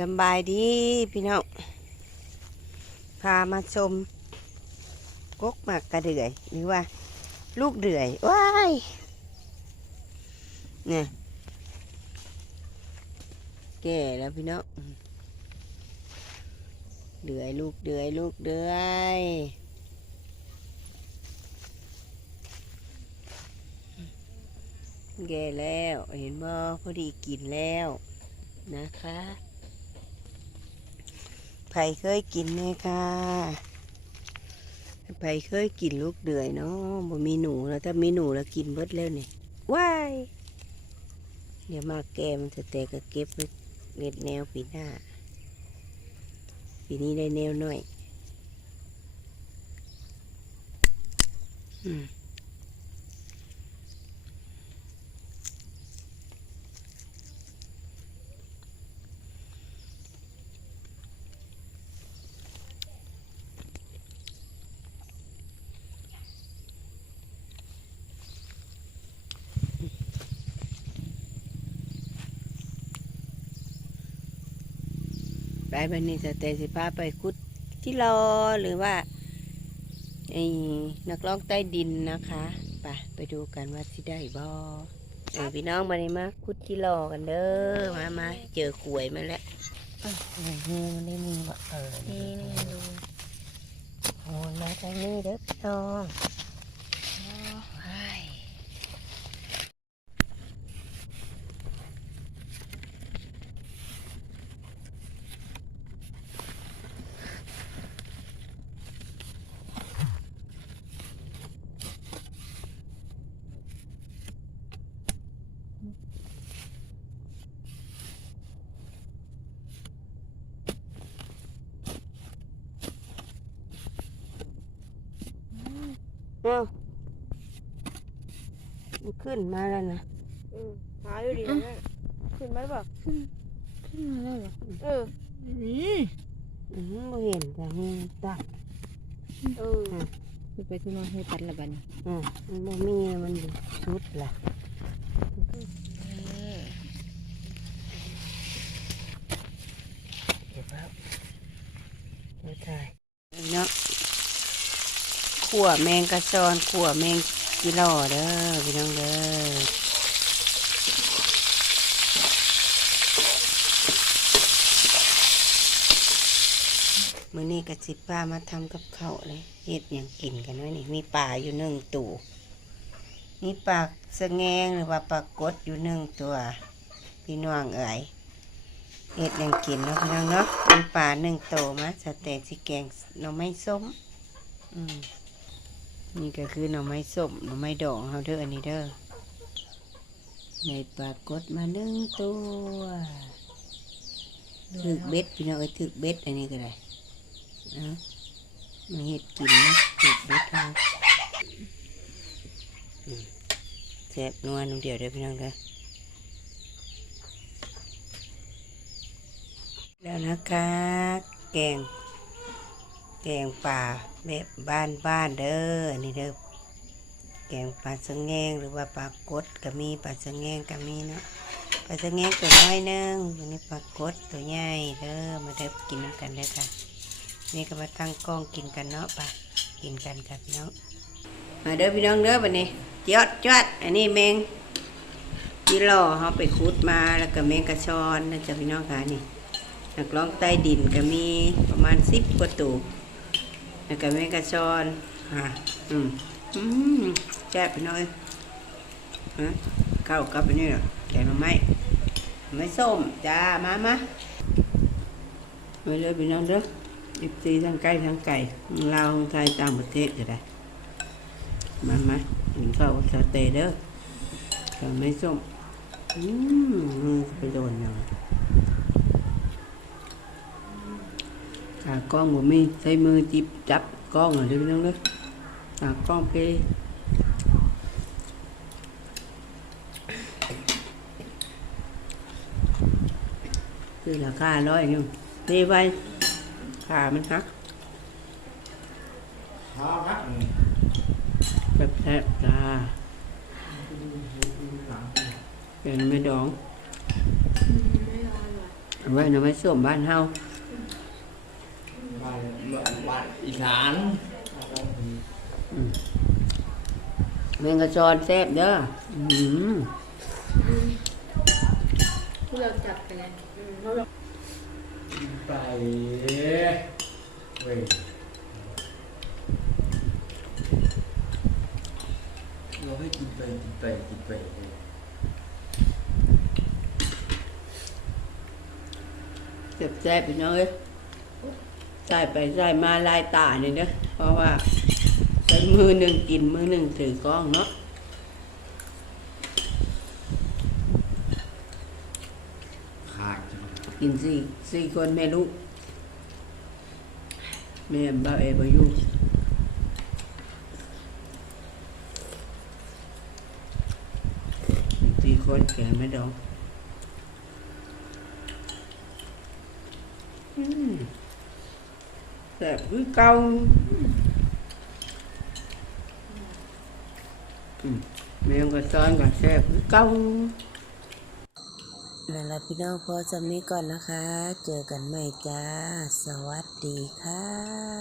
สบายดีพี่น้องพามาชมกกหมากกระเดื่อยหรือว่า ลูกเดือยว้ายเนี่ยแก่แล้วพี่น้องเดือยลูกเดือยลูกเดือยแก่แล้วเห็นบ่พอดีกินแล้วนะคะ ไผ่เคยกินไหมค่ะไผ่เคยกินลูกเดือยเนาะบ่มีหนูแล้วถ้ามีหนูแล้วกินเบิดแล้วเนี่ยว้ายเดี๋ยวมาแกมันจะแตกก็เก็บไว้เน็ดแนวปีหน้า ปีนี้ได้แนวหน่อย อืม บันนี้จะเตะสิพาไปคุดที่รอหรือว่าไอ้นักร้องใต้ดินนะคะไปไปดูกันว่าที่ได้บ่เอพี่น้องมาเลยมาคุดที่รอกันเด้อมามาเจอขวยมาแล้วนี่มันได้มีบ่เออนี่นี่ดูโอ้ยมาทางนี้เด้อพี่น้องว้าย เอ้ามันขึ้นมาแล้วนะหาอยู่ดีนะขึ้นไหมบอกขึ้นมาแล้วเหรอเออนี่อืมบ่เห็นแต่มันตัดเออขึ้นไปขึ้นมาให้ปัดละบันอะมันบ่มีแล้วมันอยู่ชุดล่ะเก็บแล้วเดี๋ยวถ่ายเนาะ ขั่วแมงกระชอนขั่วแมงกิโลเด้อพี่น้องเด้อมื้อนี้กระสิป้ามาทำกับข้าวเลยเฮ็ดยังกินกันเนาะนี่มีปลาอยู่หนึ่งตู่มีปลาสะแงงหรือว่าปลากดอยู่หนึ่งตัว พี่น้องเอ๋ยเฮ็ดยังกินเนาะพี่น้องเนาะมีปลาหนึ่งโตวมาสเต็กสิแกงหน่อไม้ส้ม อืม นี่ก็คือหน่อไม้ส้มหน่อไม้ดองเฮาเด้ออันนี้เด้อในปากดมาหนึ่งตัวถึกเบ็ดพี่น้องเอ้ยถึกเบ็ดอันนี้ก็ได้อมาเห็ดกินนะเห็ดเบ็ดเอาแซ่บนัวนุ่มเดียวเด้อพี่น้องเด้อแล้วนะคะ แกง แกงป่าแบบบ้านบ้านเด้อนนี้เด้อแกงปลาสะแงงหรือว่าปลากดก็มีปลาสะแงงก็มีเนาะปลาสะแงงตัวน้อยนึงอันนี้ปลากดตัวใหญ่เด้อมาเด้อกินน้ำกันเด้อค่ะ นี่ก็มาตั้งกล้องกินกันเนาะปะกินกันกับพี่น้องมาเด้อพี่น้องเด้อบันนี้ยอดจอดอันนี้แมงจีรอเขาไปคุดมาแล้วก็แมงกระชอนนะจ๊ะพี่น้องค่ะนี่นักร้องใต้ดินก็มีประมาณสิบกว่าตัว แล้วก็แมงกะชอนอะอืมอืมแซ่บพี่น้องเอ้ยฮะเข้ากับอันนี้เหรอแกงไม้ไม้ส้มจ้ามามาไปเลยพี่น้องเด้ออีกทีทั้งไก่ทั้งไก่ลาวไทยต่างประเทศก็ได้มามากินข้าวสเตย์เด้อข้าวไม่ส้มอืมมือไปโดนเนาะ ขากล้องบ่มีใช้มือจิบจับกล้องเหรอเด้อพี่น้องเด้อขากล้องเพคือราคาร้อยหนึงนี่ไว้ขามันฮักพอครับแบบแทบจ้าเป็นไม่ดองเอาไว้หน่อไม้ส้มบ้านเฮา บ้านบ้านบ้าน อีสานแมงกะซอนแซ่บเด้ออืมที่เราจับไปไงไปเว้ยเราให้กินไปกินไปกินไปแซ่บๆพี่น้องเอ้ย ใส่ไปใส่มาลายตาเนี่ยเด้อเพราะว่าใช้มือหนึ่งกินมือหนึ่งถือกล้องเนาะขาดจังกินสี่สี่คนแม่ลูกแม่บ้าวเอบอยู่สี่คนแก่ไม่ดอง อืม แต่คือเก่าอืมแม่งก็ซ้อนกับแซ่บคือเก่านั่นแหละพี่น้องพอจำนี้ก่อนนะคะ เจอกันใหม่จ้า สวัสดีค่ะ